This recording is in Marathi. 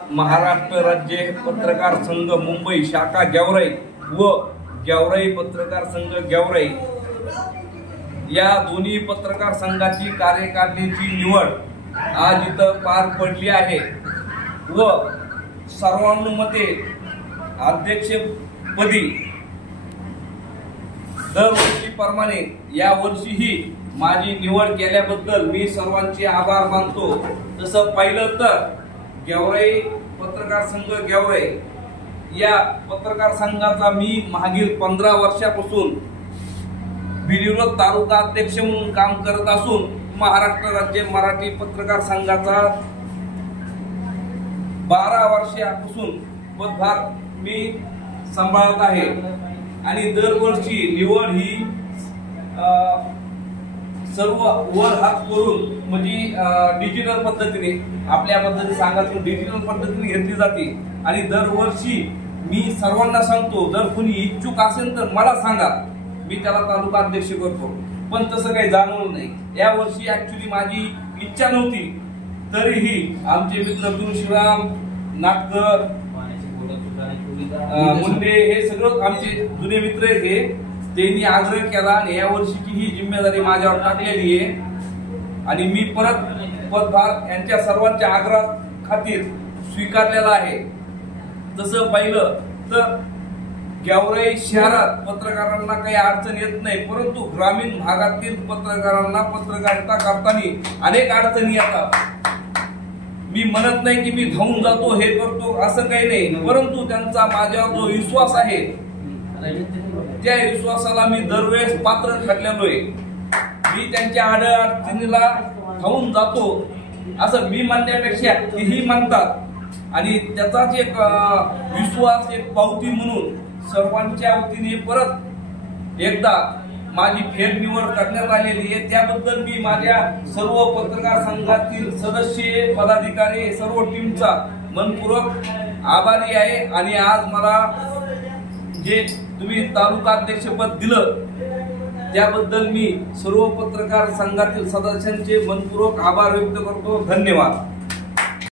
महाराष्ट्र राज्य पत्रकार संघ मुंबई शाखा गेवराई व गेवराई पत्रकार संघ गेवराई या दोन्ही पत्रकार संघाची कार्यकारिणीची निवड आज इथं पार पडली आहे व सर्वानुमते अध्यक्षपदी दरवर्षीप्रमाणे या वर्षीही माझी निवड केल्याबद्दल मी सर्वांचे आभार मानतो। तसं पाहिलं तर गेवराई पत्रकार संघ गेवराई या पत्रकार संघाचा मी मागील 15 वर्षापासून बिलिरोड तालुका अध्यक्ष म्हणून काम करत असून महाराष्ट्र राज्य मराठी पत्रकार संघाचा 12 वर्षापासून पदभार मी सांभाळत आहे आणि दरवर्षी निवड ही सर्व वर हात करून म्हणजे डिजिटल पद्धतीने आपल्या पद्धतीने सांगायचं डिजिटल पद्धतीने घेतली जाते आणि दरवर्षी मी सर्वांना सांगतो जर कोणी इच्छुक असेल तर मला सांगा, मी त्याला तालुका अध्यक्ष करतो। पण तसं काही जाणवलं नाही। या वर्षी ऍक्च्युली माझी इच्छा नव्हती, तरीही आमचे मित्र तुळशीराम नाटकर मुंडे हे सगळं आमचे जुने मित्र आहेत, त्यांनी आग्रह केला आणि या वर्षीची ही जिम्मेदारी माझ्यावर टाकलेली आहे आणि मी परत पदभार यांच्या सर्वांच्या आग्रह खातीर स्वीकारलेला आहे। तसं पाहिलं तर गेवराई शहरात पत्रकारांना काही अडचण येत नाही, परंतु ग्रामीण भागातील पत्रकारांना पत्रकारिता करताना अनेक अडचणी येतात। मी म्हणत नाही की मी धावून जातो हे करतो असं काही नाही, परंतु त्यांचा माझ्यावर जो विश्वास आहे त्या विश्वासाला मी दरवेळेस पात्र ठरलेलो आहे। मी त्यांच्या अडचणीला धावून जातो असं मी म्हणण्यापेक्षा तेही म्हणतात आणि त्याचाच एक विश्वास एक पावती म्हणून सर्वांच्या वतीने परत एकदा माझी फेरनिवड करण्यात आलेली आहे। त्याबद्दल मी माझ्या सर्व पत्रकार संघातील सदस्य पदाधिकारी सर्व टीमचा मनपूर्वक आभारी आहे आणि आज मला जे तुम्ही तालुका अध्यक्षपद दिलं त्याबद्दल मी सर्व पत्रकार संघातील सदस्यांचे मनपूर्वक आभार व्यक्त करतो। धन्यवाद।